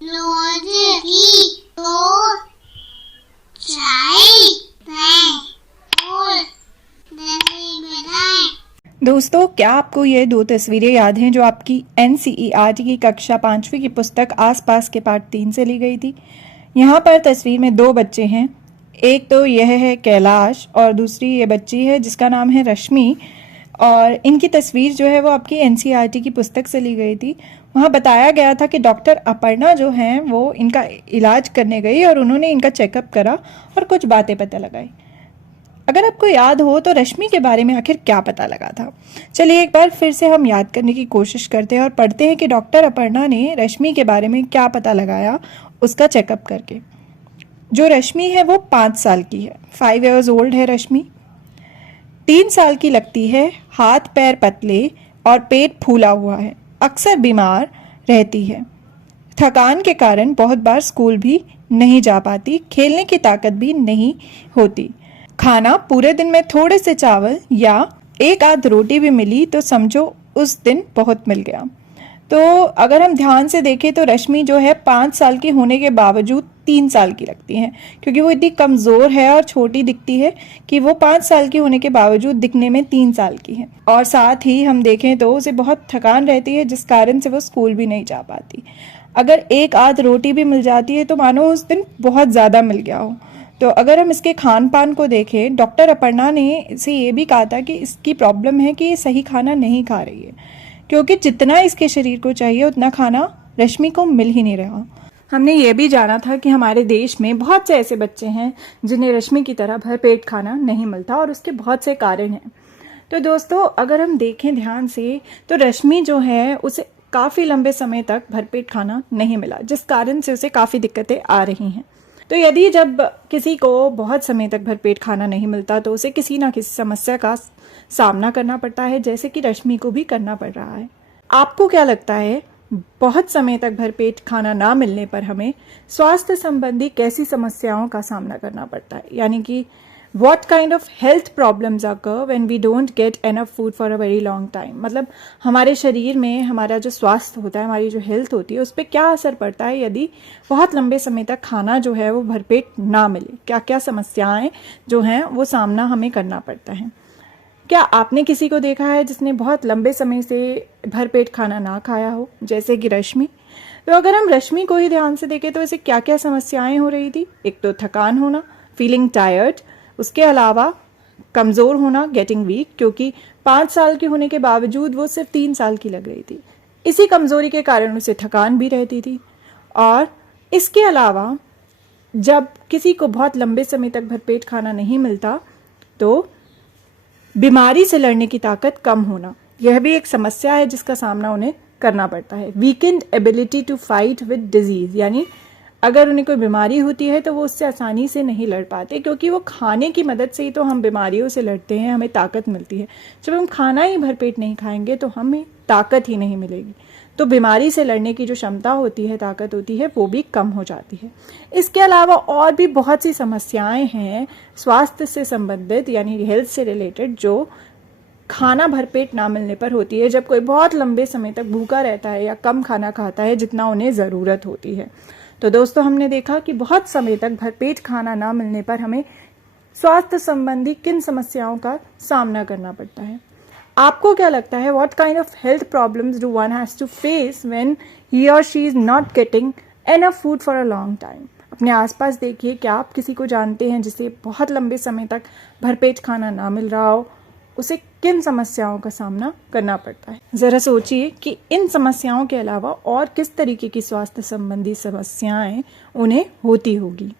रोटी दो चाय और दही बनाए। दोस्तों, क्या आपको ये दो तस्वीरें याद हैं जो आपकी NCERT की कक्षा 5वीं की पुस्तक आसपास के पाठ 3 से ली गई थी। यहाँ पर तस्वीर में दो बच्चे हैं। एक तो यह है कैलाश और दूसरी ये बच्ची है जिसका नाम है रश्मि। और इनकी तस्वीर जो है वो आपकी NCERT की पुस्तक से ली गई थी। वहाँ बताया गया था कि डॉक्टर अपर्णा जो हैं वो इनका इलाज करने गई और उन्होंने इनका चेकअप करा और कुछ बातें पता लगाई। अगर आपको याद हो तो रश्मि के बारे में आखिर क्या पता लगा था, चलिए एक बार फिर से हम याद करने की कोशिश करते हैं और पढ़ते हैं कि डॉक्टर अपर्णा ने रश्मि के बारे में क्या पता लगाया उसका चेकअप करके। जो रश्मि है वो 5 साल की है, 5 years old है रश्मि। 3 साल की लगती है, हाथ पैर पतले और पेट फूला हुआ है, अक्सर बीमार रहती है। थकान के कारण बहुत बार स्कूल भी नहीं जा पाती, खेलने की ताकत भी नहीं होती। खाना पूरे दिन में थोड़े से चावल या एक आध रोटी भी मिली तो समझो उस दिन बहुत मिल गया। तो अगर हम ध्यान से देखें तो रश्मि जो है 5 साल की होने के बावजूद 3 साल की लगती है, क्योंकि वो इतनी कमज़ोर है और छोटी दिखती है कि वो 5 साल की होने के बावजूद दिखने में 3 साल की है। और साथ ही हम देखें तो उसे बहुत थकान रहती है जिस कारण से वो स्कूल भी नहीं जा पाती। अगर एक आध रोटी भी मिल जाती है तो मानो उस दिन बहुत ज़्यादा मिल गया हो। तो अगर हम इसके खान पान को देखें, डॉक्टर अपर्णा ने इसे ये भी कहा था कि इसकी प्रॉब्लम है कि ये सही खाना नहीं खा रही है, क्योंकि जितना इसके शरीर को चाहिए उतना खाना रश्मि को मिल ही नहीं रहा। हमने ये भी जाना था कि हमारे देश में बहुत से ऐसे बच्चे हैं जिन्हें रश्मि की तरह भरपेट खाना नहीं मिलता और उसके बहुत से कारण हैं। तो दोस्तों, अगर हम देखें ध्यान से तो रश्मि जो है उसे काफ़ी लंबे समय तक भरपेट खाना नहीं मिला, जिस कारण से उसे काफ़ी दिक्कतें आ रही हैं। तो यदि जब किसी को बहुत समय तक भरपेट खाना नहीं मिलता तो उसे किसी ना किसी समस्या का सामना करना पड़ता है, जैसे कि रश्मि को भी करना पड़ रहा है। आपको क्या लगता है, बहुत समय तक भरपेट खाना ना मिलने पर हमें स्वास्थ्य संबंधी कैसी समस्याओं का सामना करना पड़ता है? यानी कि what kind of health problems occur when we don't get enough food for a very long time? मतलब हमारे शरीर में हमारा जो स्वास्थ्य होता है, हमारी जो हेल्थ होती है, उस पर क्या असर पड़ता है यदि बहुत लंबे समय तक खाना जो है वो भरपेट ना मिले? क्या क्या समस्याएं जो हैं वो सामना हमें करना पड़ता है? क्या आपने किसी को देखा है जिसने बहुत लंबे समय से भरपेट खाना ना खाया हो, जैसे कि रश्मि? तो अगर हम रश्मि को ही ध्यान से देखें तो इसे क्या क्या समस्याएं हो रही थी? एक तो थकान होना, फीलिंग टायर्ड, उसके अलावा कमज़ोर होना, गेटिंग वीक, क्योंकि 5 साल की होने के बावजूद वो सिर्फ 3 साल की लग रही थी। इसी कमज़ोरी के कारण उसे थकान भी रहती थी। और इसके अलावा जब किसी को बहुत लंबे समय तक भरपेट खाना नहीं मिलता तो बीमारी से लड़ने की ताकत कम होना, यह भी एक समस्या है जिसका सामना उन्हें करना पड़ता है। Weakened ability to fight with disease, यानी अगर उन्हें कोई बीमारी होती है तो वो उससे आसानी से नहीं लड़ पाते, क्योंकि वो खाने की मदद से ही तो हम बीमारियों से लड़ते हैं, हमें ताकत मिलती है। जब हम खाना ही भरपेट नहीं खाएंगे तो हमें ताकत ही नहीं मिलेगी, तो बीमारी से लड़ने की जो क्षमता होती है, ताकत होती है, वो भी कम हो जाती है। इसके अलावा और भी बहुत सी समस्याएं हैं स्वास्थ्य से संबंधित, यानी हेल्थ से रिलेटेड, जो खाना भरपेट ना मिलने पर होती है, जब कोई बहुत लंबे समय तक भूखा रहता है या कम खाना खाता है जितना उन्हें ज़रूरत होती है। तो दोस्तों, हमने देखा कि बहुत समय तक भरपेट खाना ना मिलने पर हमें स्वास्थ्य संबंधी किन समस्याओं का सामना करना पड़ता है। आपको क्या लगता है, what kind of health problems do one has to face when he और she is not getting enough food for a long time? अपने आसपास देखिए, क्या आप किसी को जानते हैं जिसे बहुत लंबे समय तक भरपेट खाना ना मिल रहा हो? उसे किन समस्याओं का सामना करना पड़ता है? ज़रा सोचिए कि इन समस्याओं के अलावा और किस तरीके की स्वास्थ्य संबंधी समस्याएं उन्हें होती होगी।